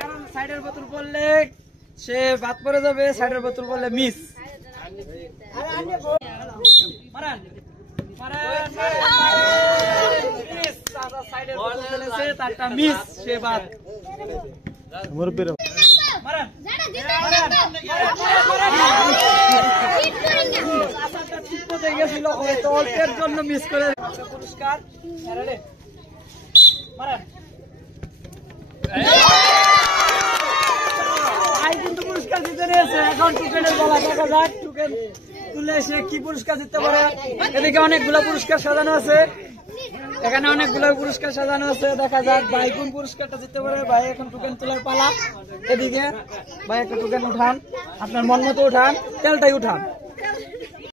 কারণ সাইডের বোতল পড়লে সে বাদ পড়ে যাবে, সাইডের বোতল পড়লে মিস। তারটা মিস, সে বাদ। গেছিল হয়তো অল্পের জন্য মিস করে পুরস্কার। কিন্তু পুরস্কার জিতে নিয়েছে। এখন টুকেনের বলা, দেখা যাক টুকেন তুলে সে কি পুরস্কার জিততে পারে। এদিকে অনেকগুলো পুরস্কার সাজানো আছে, এখানে অনেকগুলো পুরস্কার সাজানো আছে। দেখা যাক ভাই কোন পুরস্কারটা জিততে পারে। ভাই এখন টুকেন তোলার পালা। এদিকে ভাই একটা টুকেন উঠান, আপনার মন মতো উঠান, তেলটাই উঠান।